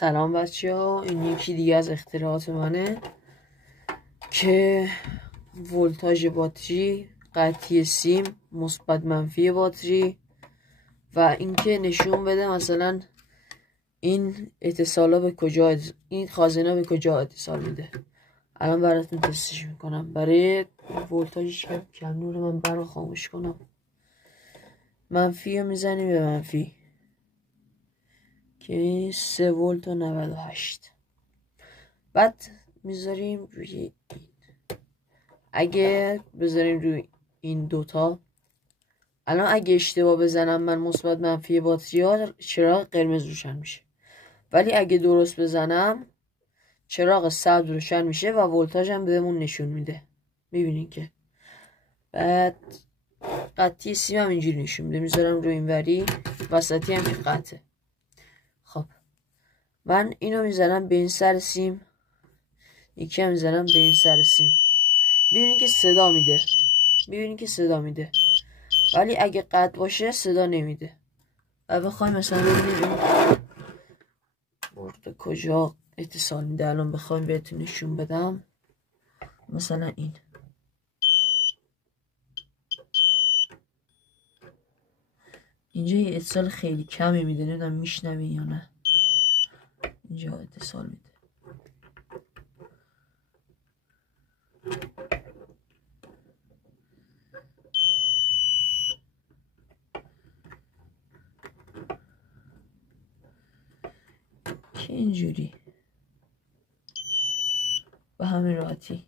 سلام بچه ها، این یکی دیگه از اختراعات منه که ولتاژ باتری، قطعی سیم، مثبت منفی باتری و اینکه نشون بده مثلا این اتصالا به کجا، این خازنا به کجا اتصال میده. الان براتون تستش میکنم. برای ولتاژش کم نور من برا خاموش کنم. منفی رو میزنیم به منفی که 3 ولت و 98. بعد میذاریم روی این. اگه بذاریم روی این دوتا، الان اگه اشتباه بزنم من مثبت منفی باتری ها چراغ قرمز روشن میشه، ولی اگه درست بزنم چراغ سبز روشن میشه و ولتاژ هم بهمون نشون میده. میبینین که بعد قطعی سیم هم اینجوری نشون میده. میذارم روی این وری، وسطی هم که قطعه. خب من اینو میزنم به این سر سیم، یکی هم میزنم به این سر سیم. میبینین که صدا میده، ولی اگه قطع باشه صدا نمیده. و بخوایم مثلا ببینیم مورد کجا اتصال میده. الان بخوایم بهتون نشون بدم، مثلا اینجا یه اتصال خیلی کمی میده، نمیدونم میشنوین یا نه. اینجا اتصال میده. که اینجوری به همین راحتی